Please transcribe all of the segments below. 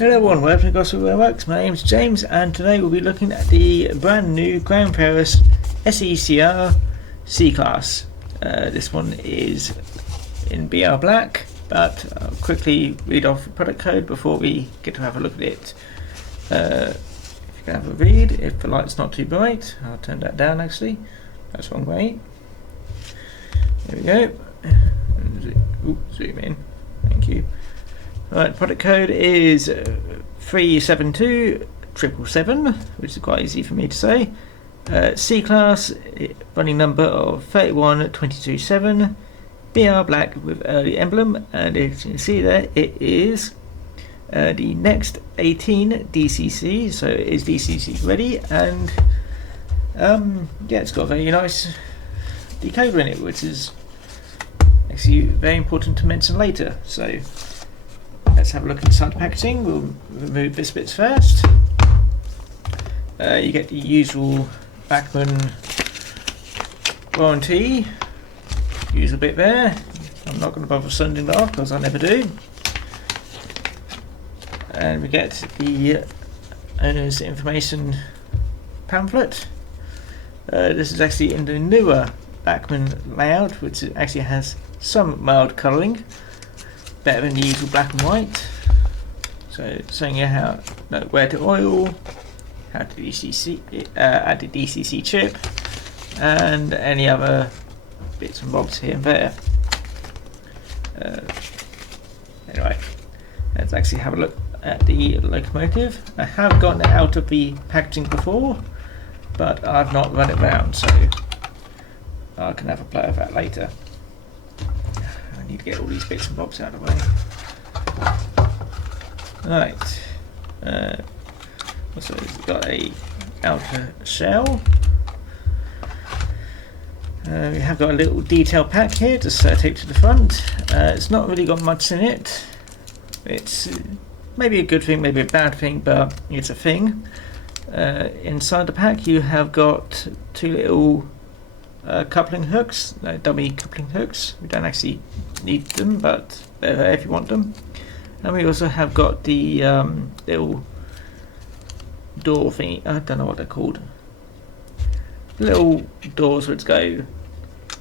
Hello everyone, welcome to Gosport Railworks. My name is James and today we'll be looking at the brand new Grand Farish SECR C-Class. This one is in BR Black, but I'll quickly read off the product code before we get to have a look at it. If you can have a read, if the light's not too bright, I'll turn that down actually. That's the wrong way. There we go. Zoom in. Thank you. Right, product code is 372777, which is quite easy for me to say. C-Class, running number of 31227, BR Black with early emblem, and as you can see there, it is the next 18 DCC, so it is DCC ready, and yeah, it's got a very nice decoder in it, which is actually very important to mention later. So let's have a look inside the packaging. We'll remove this bit first. You get the usual Bachmann warranty. Use a bit there. I'm not going to bother sending it off because I never do. And we get the owner's information pamphlet. This is actually in the newer Bachmann layout, which actually has some mild colouring. Better than the usual black and white. So showing you where to oil, how to add the DCC chip, and any other bits and bobs here and there. Anyway, let's actually have a look at the locomotive. I have gotten it out of the packaging before, but I've not run it round, so I can have a play of that later. Need to get all these bits and bobs out of the way. Right. Also, we've got a outer shell. We have got a little detail pack here, just taped to the front. It's not really got much in it. It's maybe a good thing, maybe a bad thing, but it's a thing. Inside the pack, you have got two little coupling hooks, dummy coupling hooks. We don't actually need them, but they're there if you want them. And we also have got the little door thingy. I don't know what they're called. Little doors which go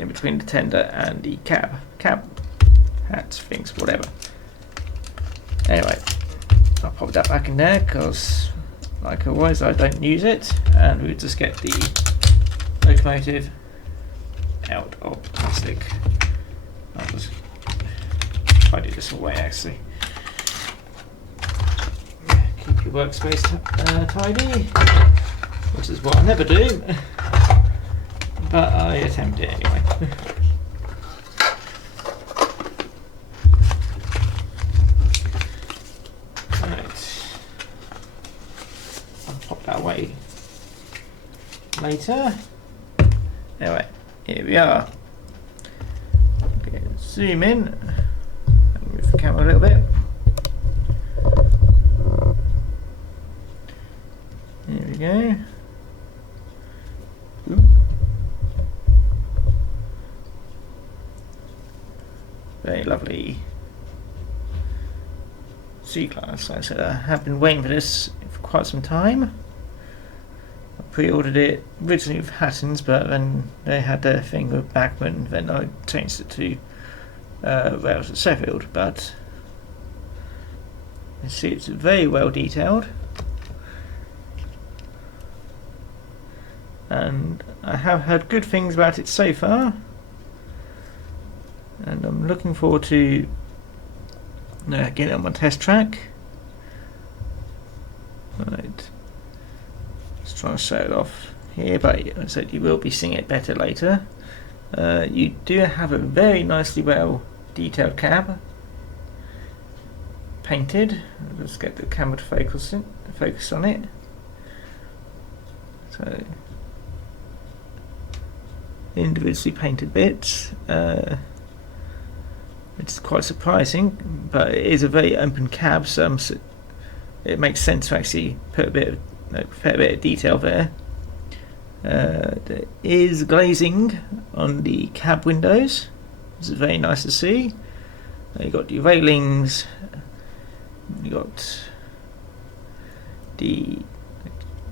in between the tender and the cab hats, things, whatever. Anyway, I'll pop that back in there because, like always, I don't use it, and we'll just get the locomotive out of plastic. I'll just tidy this away actually. Keep your workspace tidy, which is what I never do, but I attempt it anyway. Right, I'll pop that away later. Anyway, here we are. Okay, zoom in and move the camera a little bit. Here we go. Ooh. Very lovely C-Class. Like I said, I have been waiting for this for quite some time. Pre-ordered it originally with Hattons, but then they had their thing with Bachmann, then I changed it to Rails at Sheffield. But you see, it's very well detailed, and I have heard good things about it so far, and I'm looking forward to getting it on my test track. Right. Trying to show it off here, but as I said, you will be seeing it better later. You do have a very nicely well detailed cab, painted. Let's get the camera to focus on it. So individually painted bits, it's quite surprising, but it is a very open cab, so it makes sense to actually put a fair bit of detail there. There is glazing on the cab windows. This is very nice to see. You've got your railings, you've got the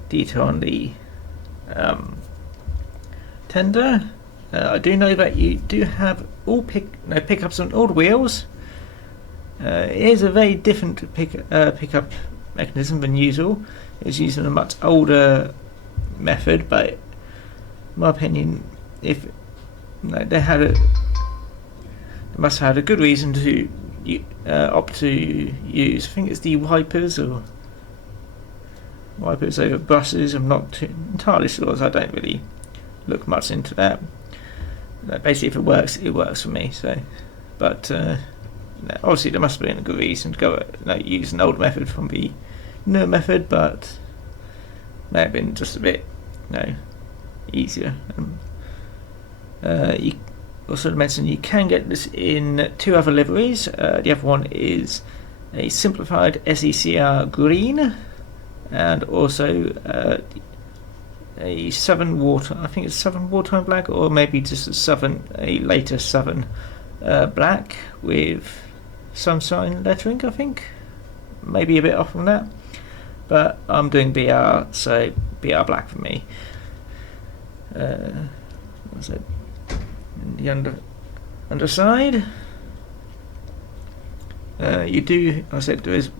detail on the tender. I do know that you do have all pickups on all the wheels. It is a very different pickup mechanism than usual. It's using a much older method, but in my opinion, if they must have had a good reason to opt to use. I think it's the wipers over buses. I'm not entirely sure, as I don't really look much into that. Basically, if it works for me. So, but obviously there must have been a good reason to go use an old method from the newer method, but may have been just a bit easier. You also mentioned you can get this in 2 other liveries. The other one is a simplified SECR green, and also a Southern water. I think it's Southern wartime black, or maybe just a later Southern black with sunshine lettering. I think maybe a bit off on that, but I'm doing BR, so BR black for me. What's it? The underside. You do, I said, there is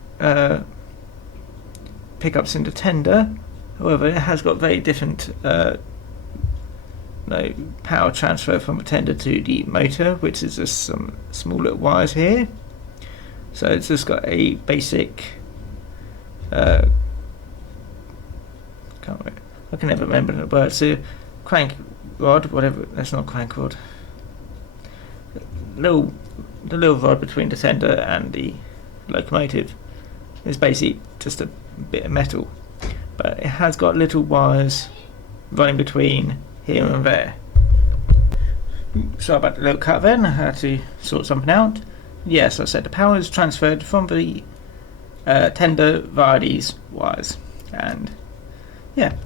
pickups in the tender. However, it has got very different power transfer from the tender to the motor, which is just some small little wires here. So it's just got a basic. I can never remember the word. So crank rod, whatever. That's not crank rod. The little rod between the tender and the locomotive is basically just a bit of metal, but it has got little wires running between here and there. Sorry about the little cut then, I had to sort something out. Yes, I said the power is transferred from the tender via these wires, and yeah,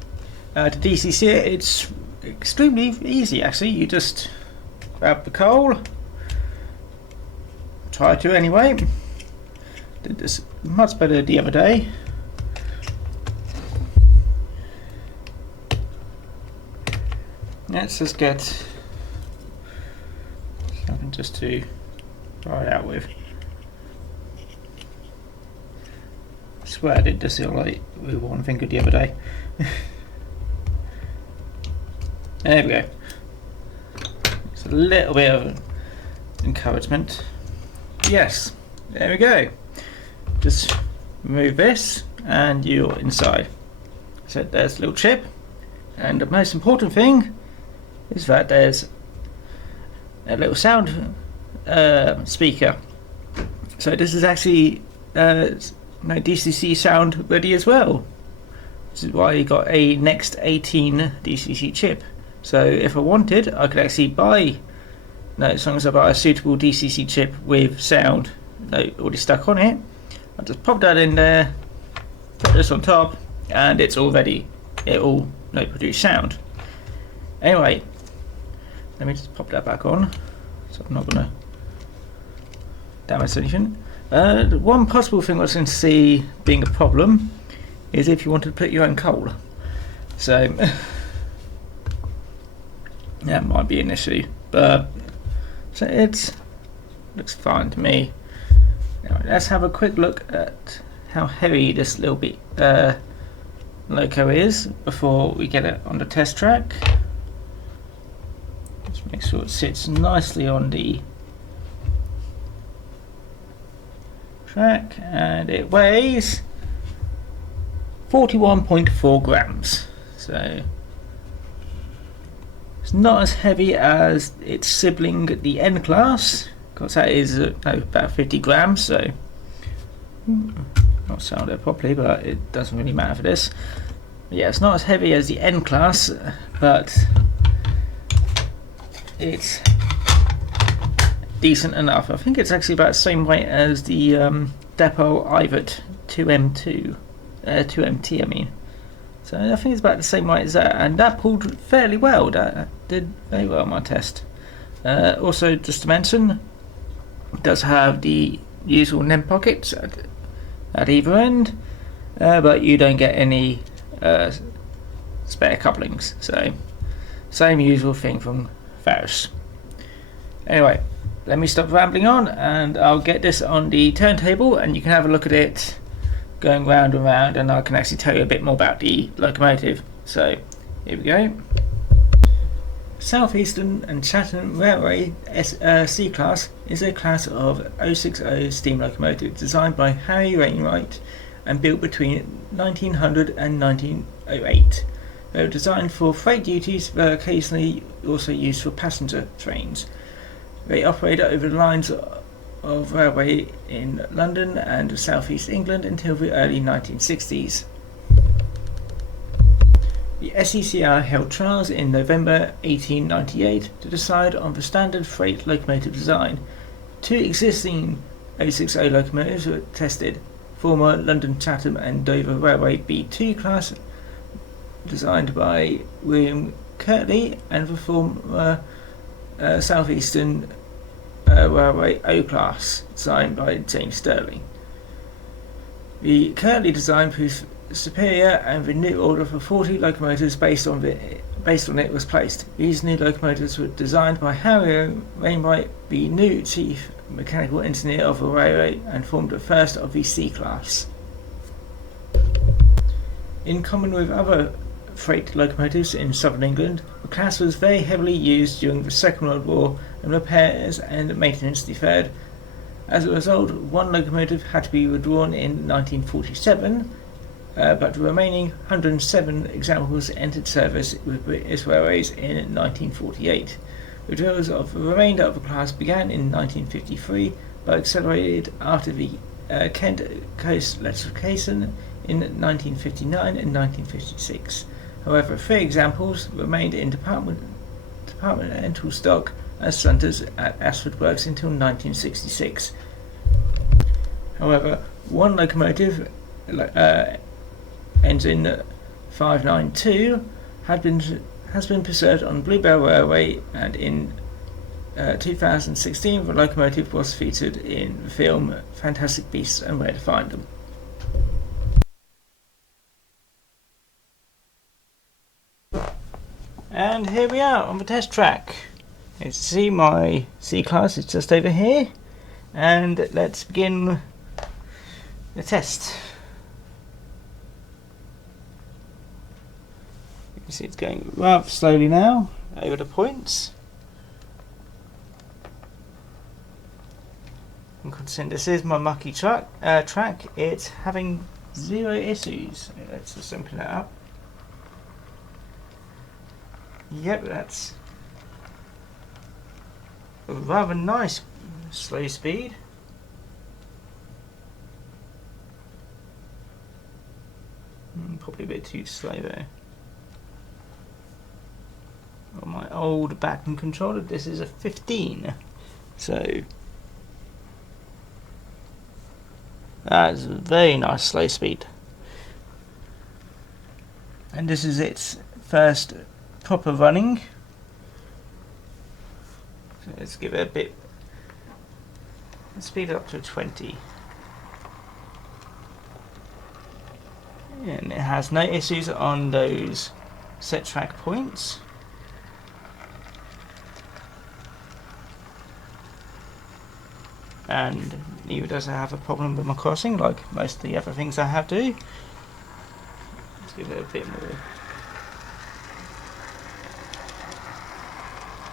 to DCC it's extremely easy actually. You just grab the coal, try to anyway. Did this much better the other day. Let's just get something just to try it out with. I swear I did this like with one finger the other day. There we go. It's a little bit of encouragement. Yes, there we go. Just remove this and you're inside. So there's a little chip, and the most important thing is that there's a little sound speaker. So this is actually DCC sound ready as well. This is why you got a Next 18 DCC chip. So if I wanted, I could actually buy, as long as I buy a suitable DCC chip with sound already stuck on it, I'll just pop that in there, put this on top, and it's all ready. It will produce sound. Anyway, let me just pop that back on, so I'm not going to damage anything. One possible thing I can see being a problem is if you wanted to put your own coal. So that might be an issue, but so it looks fine to me. Now, let's have a quick look at how heavy this little bit loco is before we get it on the test track. Just make sure it sits nicely on the track, and it weighs 41.4 grams. So it's not as heavy as its sibling, the N class, because that is about 50 grams. So not sound it properly, but it doesn't really matter for this. Yeah, it's not as heavy as the N class, but it's decent enough. I think it's actually about the same weight as the Depot Ivet 2M2, 2MT. I mean, so I think it's about the same weight as that, and that pulled fairly well. That did very well on my test. Also, just to mention, it does have the usual NEM pockets at either end, but you don't get any spare couplings. So same usual thing from Farish. Anyway, let me stop rambling on and I'll get this on the turntable and you can have a look at it going round and round, and I can actually tell you a bit more about the locomotive. So here we go. South Eastern and Chatham Railway C-Class is a class of 060 steam locomotive designed by Harry Wainwright and built between 1900 and 1908. They were designed for freight duties, but occasionally also used for passenger trains. They operated over the lines of railway in London and South East England until the early 1960s. The SECR held trials in November 1898 to decide on the standard freight locomotive design. Two existing 060 locomotives were tested: former London Chatham and Dover Railway B2 class, designed by William Kirtley, and the former South Eastern Railway O class, designed by James Stirling. The Kirtley design proved superior, and the new order for 40 locomotives based on it was placed. These new locomotives were designed by Harry Wainwright, the new chief mechanical engineer of the railway, and formed the first of the C class. In common with other freight locomotives in southern England, the class was very heavily used during the Second World War, and repairs and maintenance deferred. As a result, one locomotive had to be withdrawn in 1947, but the remaining 107 examples entered service with British Railways in 1948. Withdrawals of the remainder of the class began in 1953, but accelerated after the Kent Coast electrification in 1959 and 1956. However, 3 examples remained in departmental stock as shunters at Ashford Works until 1966. However, one locomotive, engine 592, has been preserved on Bluebell Railway, and in 2016 the locomotive was featured in the film Fantastic Beasts and Where to Find Them. And here we are on the test track. As you see, my C-Class is just over here, and let's begin the test. You can see it's going rather slowly now over the points. And considering this is my mucky track, it's having 0 issues. Let's just simple that up. Yep, that's a rather nice slow speed. Probably a bit too slow there. On my old backing controller, this is a 15, so that's a very nice slow speed. And this is its first proper running. So let's give it a bit, let's speed it up to 20. And it has no issues on those set track points. And neither does it have a problem with my crossing like most of the other things I have do. Let's give it a bit more.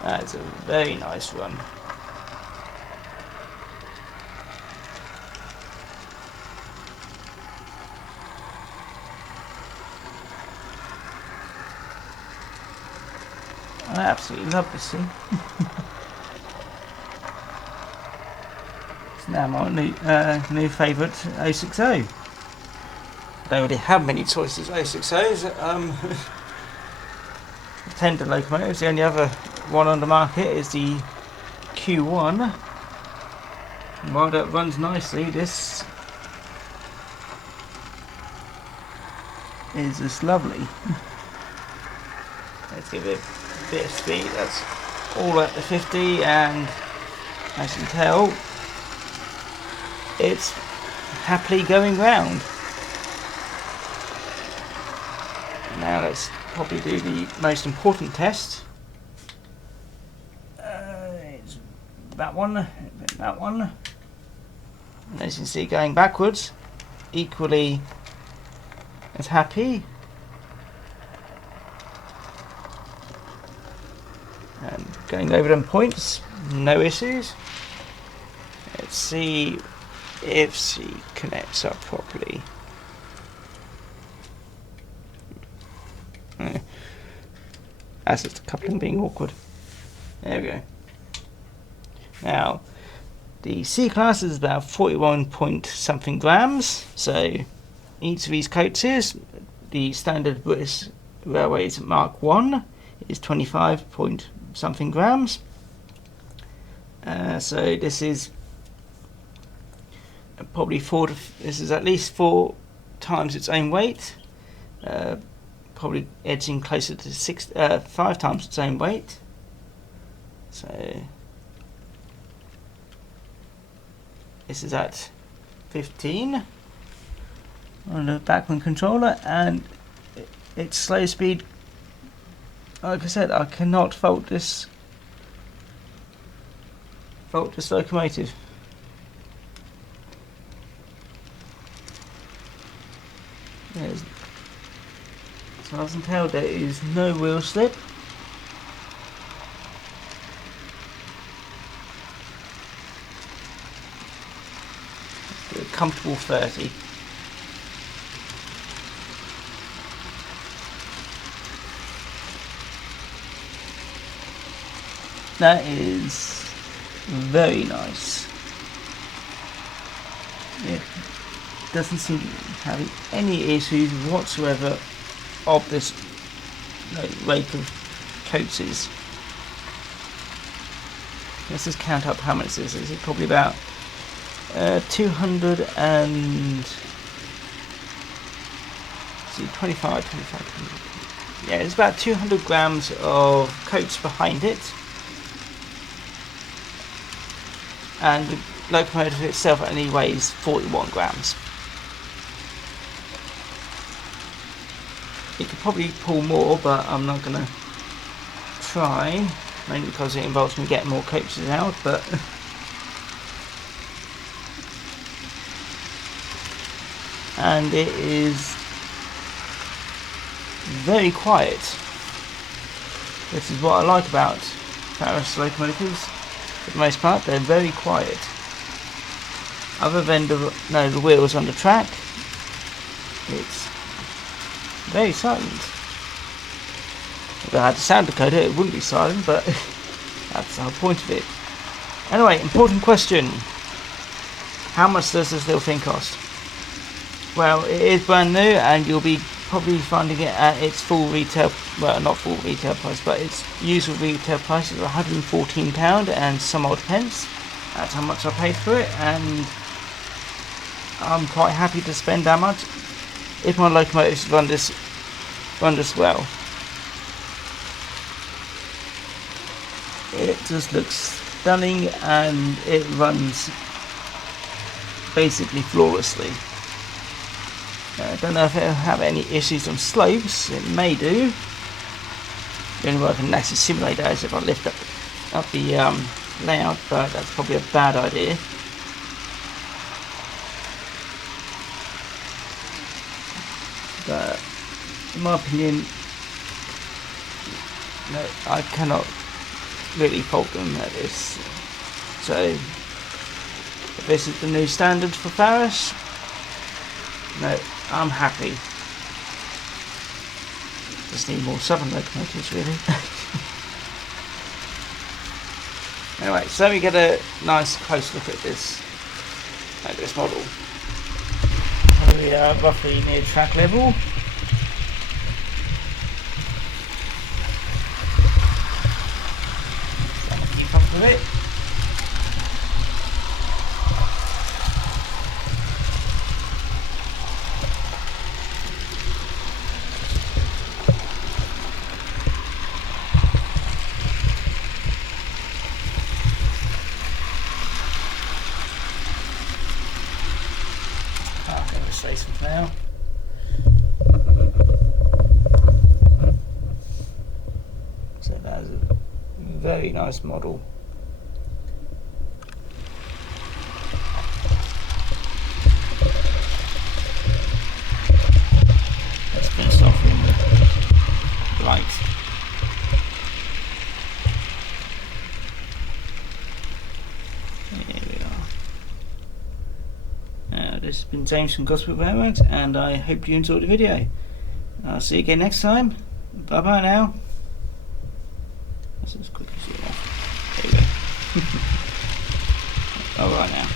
That's a very nice run. I absolutely love this thing. It's now my new favourite 060. I don't really have many choices of 060s. Tender locomotives. The only other one on the market is the Q1. And while that runs nicely, this is just lovely. Let's give it a bit of speed. That's all at the 50, and as you can tell, it's happily going round. Now let's probably do the most important test. It's that one, that one. And as you can see, going backwards, equally as happy. And going over them points, no issues. Let's see if she connects up properly. As it's the coupling being awkward. There we go. Now, the C class is about 41 point something grams. So each of these coaches, the standard British Railways Mark 1 is 25 point something grams. So this is probably this is at least 4 times its own weight. Probably edging closer to 5 times its own weight. So this is at 15 on the backman controller, and its slow speed, like I said, I cannot fault this locomotive. As far as I can tell, there is no wheel slip. Let's do a comfortable 30. That is very nice. It doesn't seem to be having any issues whatsoever of this rake of coaches. Let's just count up how much this is. It's probably about 200 and 25. Yeah, it's about 200 grams of coats behind it, and the locomotive itself only weighs 41 grams. It could probably pull more, but I'm not going to try, mainly because it involves me getting more coaches out. But and it is very quiet. This is what I like about Farish locomotives. For the most part, they're very quiet. Other than the wheels on the track, it's very silent. If I had a sound decoder, it wouldn't be silent, but that's the whole point of it. Anyway, important question. How much does this little thing cost? Well, it is brand new, and you'll be probably finding it at its full retail, well, not full retail price, but its usual retail price is £114 and some odd pence. That's how much I paid for it, and I'm quite happy to spend that much if my locomotives run this well. It just looks stunning, and it runs basically flawlessly. I don't know if it'll have any issues on slopes. It may do. The only way I can actually simulate that is if I lift up the layout, but that's probably a bad idea. But in my opinion, no, I cannot really fault them at this. So if this is the new standard for Farish, no, I'm happy. Just need more southern locomotives, really. Anyway, so we get a nice close look at this model. We are roughly near track level. So I'll keep up with it. Now. very nice model. Let's finish off in light. Here we are. This has been James from Gosport Railworks, and I hope you enjoyed the video. I'll see you again next time. Bye bye now. That's as quick as you are. There you go. Alright now.